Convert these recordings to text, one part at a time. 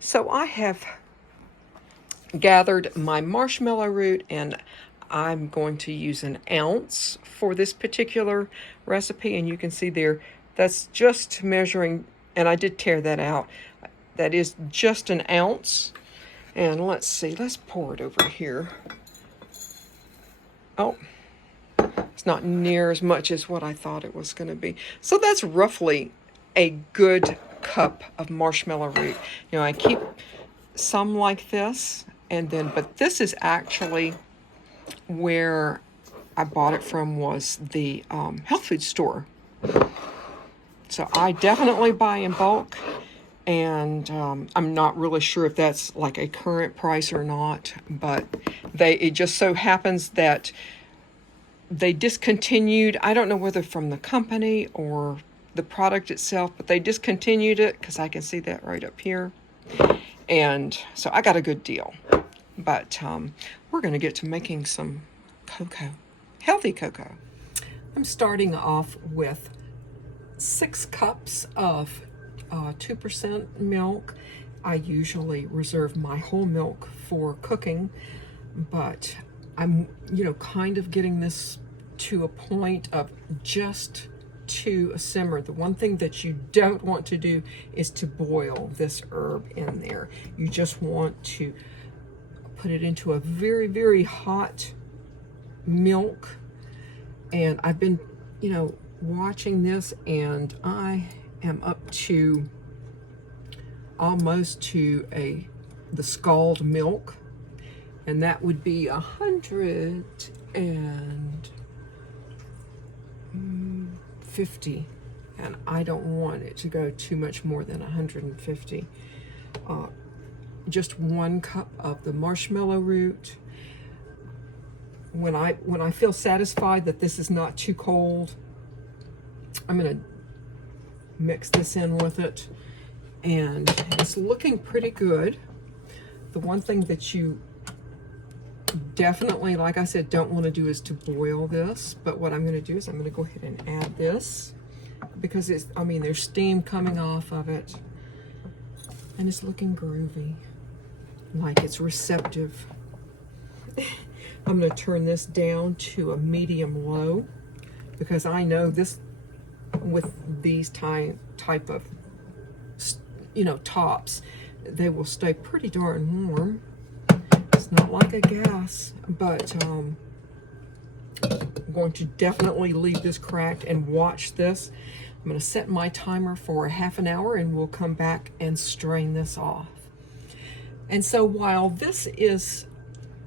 So I have gathered my marshmallow root, and I'm going to use an ounce for this particular recipe. And you can see there, that's just measuring, and I did tear that out. That is just an ounce. And let's see, let's pour it over here. Oh, it's not near as much as what I thought it was going to be. So that's roughly a good cup of marshmallow root. You know, I keep some like this, and then, but this is actually where I bought it from, was the health food store. So I definitely buy in bulk, and I'm not really sure if that's like a current price or not, but it just so happens that they discontinued, I don't know whether from the company or the product itself, but they discontinued it, because I can see that right up here. And so I got a good deal. But we're going to get to making some cocoa, healthy cocoa. I'm starting off with 6 cups of 2% milk. I usually reserve my whole milk for cooking, but I'm, kind of getting this to a point of just to a simmer. The one thing that you don't want to do is to boil this herb in there. You just want to put it into a very, very hot milk. And I've been, watching this, and I am up to almost to the scald milk, and that would be 150, and I don't want it to go too much more than 150. Just 1 cup of the marshmallow root. When I feel satisfied that this is not too cold, I'm going to mix this in with it, and it's looking pretty good. The one thing that you definitely, like I said, don't want to do is to boil this, but what I'm going to do is I'm going to go ahead and add this, because there's steam coming off of it, and it's looking groovy, like it's receptive. I'm going to turn this down to a medium low, because I know this, with these type of tops, they will stay pretty darn warm. It's not like a gas, but I'm going to definitely leave this cracked and watch this. I'm going to set my timer for half an hour, and we'll come back and strain this off. And so while this is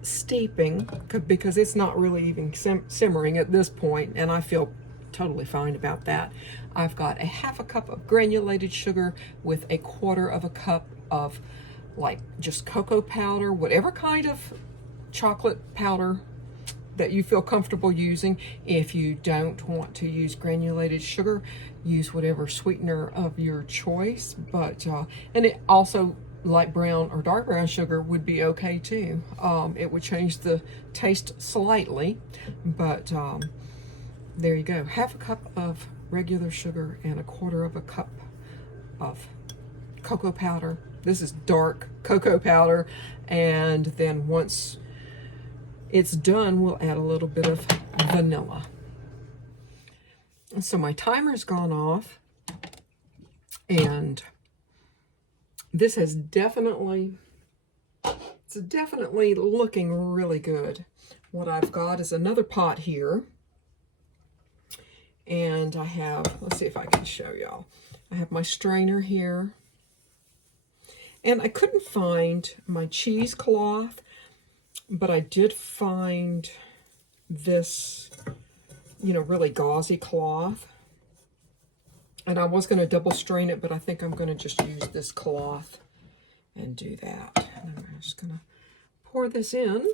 steeping, because it's not really even simmering at this point, and I feel totally fine about that, I've got a half a cup of granulated sugar with a quarter of a cup of just cocoa powder, whatever kind of chocolate powder that you feel comfortable using. If you don't want to use granulated sugar, use whatever sweetener of your choice. But and it also, light brown or dark brown sugar would be okay too. It would change the taste slightly, but there you go. Half a cup of regular sugar and a quarter of a cup of cocoa powder. This is dark cocoa powder, and then once it's done, we'll add a little bit of vanilla. And so my timer's gone off, and this is definitely looking really good. What I've got is another pot here, and I have, let's see if I can show y'all. I have my strainer here, and I couldn't find my cheesecloth, but I did find this, really gauzy cloth. And I was going to double strain it, but I think I'm going to just use this cloth and do that. And I'm just going to pour this in.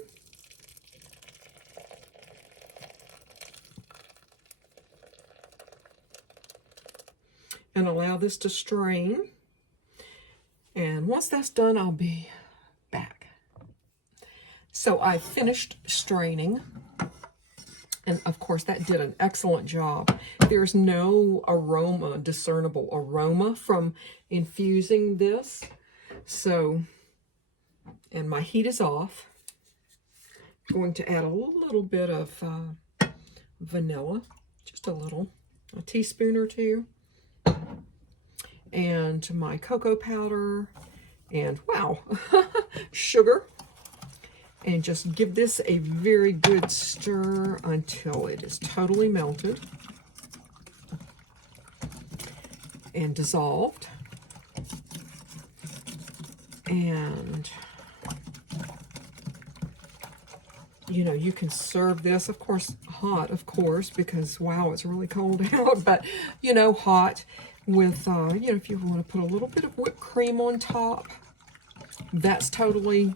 And allow this to strain. And once that's done, I'll be back. So I finished straining. And of course, that did an excellent job. There's no discernible aroma from infusing this. So, and my heat is off. I'm going to add a little bit of vanilla, just a little, a teaspoon or two, and my cocoa powder, and wow, sugar, and just give this a very good stir until it is totally melted and dissolved. And you know, you can serve this, of course, hot, of course, because wow, it's really cold out, but you know, hot with, you know, if you want to put a little bit of whipped cream on top, that's totally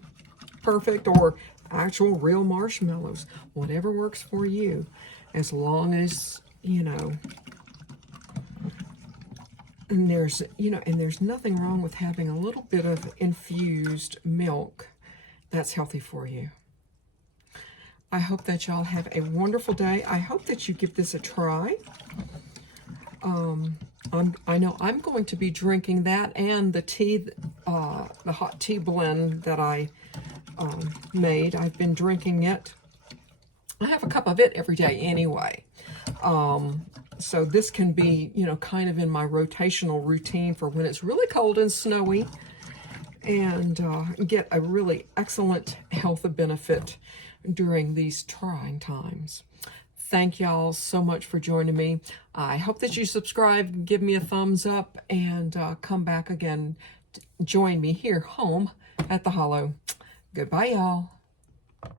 perfect, or actual real marshmallows, whatever works for you, as long as, you know, and there's, you know, and there's nothing wrong with having a little bit of infused milk. That's healthy for you. I hope that y'all have a wonderful day. I hope that you give this a try. I know I'm going to be drinking that and the tea, the hot tea blend that I made. I've been drinking it. I have a cup of it every day anyway. So this can be, you know, kind of in my rotational routine for when it's really cold and snowy, and get a really excellent health benefit during these trying times. Thank y'all so much for joining me. I hope that you subscribe, give me a thumbs up, and come back again. Join me here home at the Hollow. Goodbye, y'all.